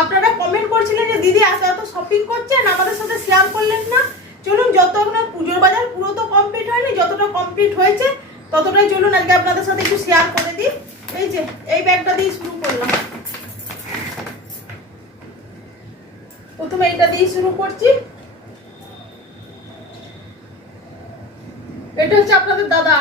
আপনারা কমেন্ট করছিলেন যে, দিদি এত এত শপিং করছেন, আমাদের সাথে শেয়ার করলেন না। চলুন যত আপনার পুজোর বাজার, পুরো তো কমপ্লিট হয়নি, যতটা কমপ্লিট হয়েছে, ততটাই চলুন আজকে আপনাদের সাথে একটু শেয়ার করে দিই। এই যে, এই ব্যাগটা দিয়ে শুরু করলাম। প্রথমে এইটা দিয়ে শুরু করছি। এটা হচ্ছে আপনাদের দাদা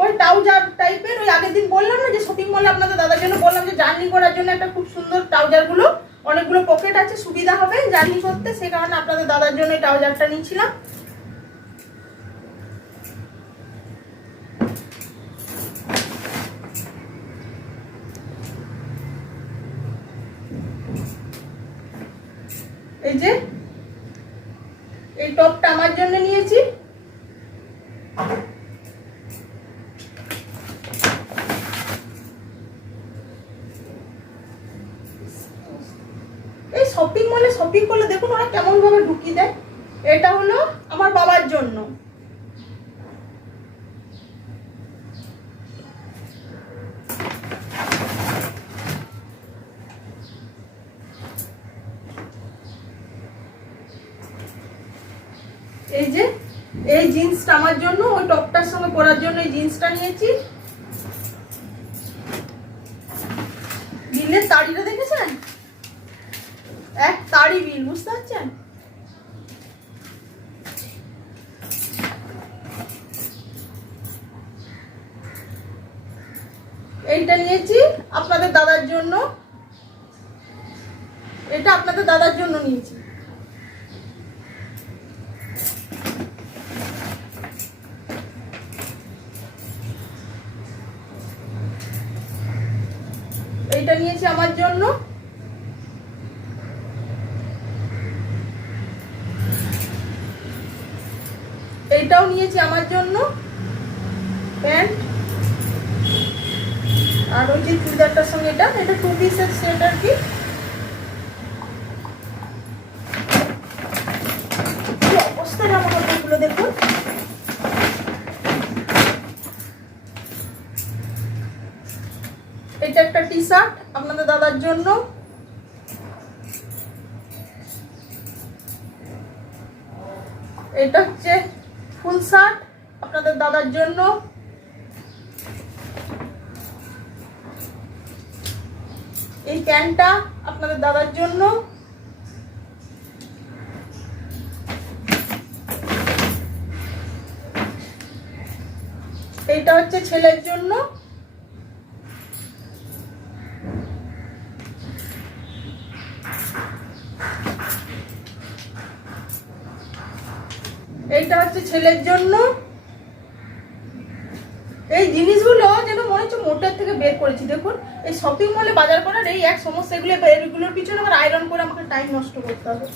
ওই ট্রাউজার টাইপের ওই আগের দিন বললাম না যে শপিং মলে আপনাদের দাদার জন্য বললাম যে জার্নি করার জন্য একটা খুব সুন্দর ট্রাউজারগুলো, অনেকগুলো পকেট আছে, সুবিধা হবে জার্নি করতে সেই কারণে আপনাদের দাদার জন্য এই ট্রাউজারটা নিয়েছিলাম। এই যে, এই টপটা আমার জন্য নিয়েছি। এই শপিং মলে শপিং করলে দেখুন ওরা কেমন ভাবে ঢুকিয়ে দেয়। এটা হলো আমার বাবার জন্য। এই যে, এই জিন্সটা আমার জন্য, ওই টপটার সঙ্গে পরার জন্য এই জিন্সটা নিয়েছি। বিলের তাড়িটা দেখেছেন? এক তাড়ি বিল বুঝতে পারছেন? এইটা নিয়েছি আপনাদের দাদার জন্য। এটা আপনাদের দাদার জন্য নিয়েছি। এইটা নিয়েছি আমার জন্য। এইটাও নিয়েছি আমার জন্য। প্যান্ট। আর ওই যে চুড়িদারটার সঙ্গে এটা এটা টু পিসের সেট আর কি। দেখুন। এটা একটা আপনাদের দাদার জন্য। এটা হচ্ছে ফুল শার্ট আপনাদের দাদার জন্য। এই প্যান্টটা আপনাদের দাদার জন্য। এইটা হচ্ছে ছেলের জন্য। এইটা হচ্ছে ছেলের জন্য। এই জিনিসগুলো যেন মনে হচ্ছে মোটের থেকে বের করেছি। দেখুন, এই শপিং মলে বাজার করার এই এক সমস্যা এগুলো এগুলোর পিছনে আমার আয়রন করে আমাকে টাইম নষ্ট করতে হবে।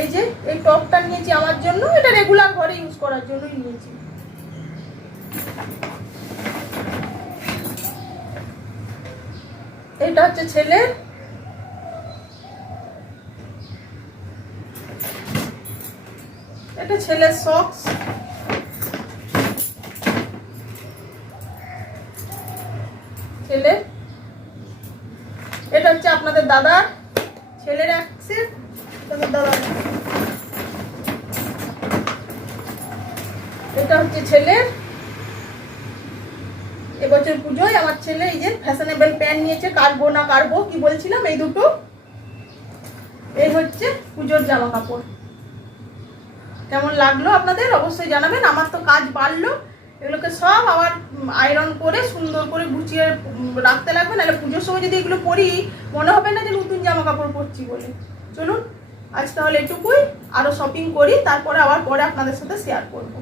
এই যে, এই টপটা নিয়েছি আমার জন্য, এটা রেগুলার ঘরে ইউজ করার জন্যই নিয়েছি। এটা হচ্ছে ছেলের এটা ছেলের সক্স ছেলে এটা হচ্ছে আপনাদের দাদার। ছেলের এক সেট এটা হচ্ছে ছেলের। এবছর পুজোয় আমার ছেলে এই যে ফ্যাশনেবল প্যান্ট নিয়েছে। কারবো না কারবো কি বলছিলাম? এই দুটো। এই হচ্ছে পুজোর জামা কাপড় কেমন লাগল আপনাদের? অবশ্যই জানাবেন। আমার তো কাজ বাড়লো। এগুলোকে সব আবার আয়রন করে, সুন্দর করে গুছিয়ে রাখতে লাগবে। নাহলে পুজোর সময় যদি এগুলো পরি, মনে হবে না যে নতুন জামা কাপড় পরছি বলে। চলুন, আজ তাহলে এটুকুই। আরও শপিং করি, তারপরে আবার পরে আপনাদের সাথে শেয়ার করব।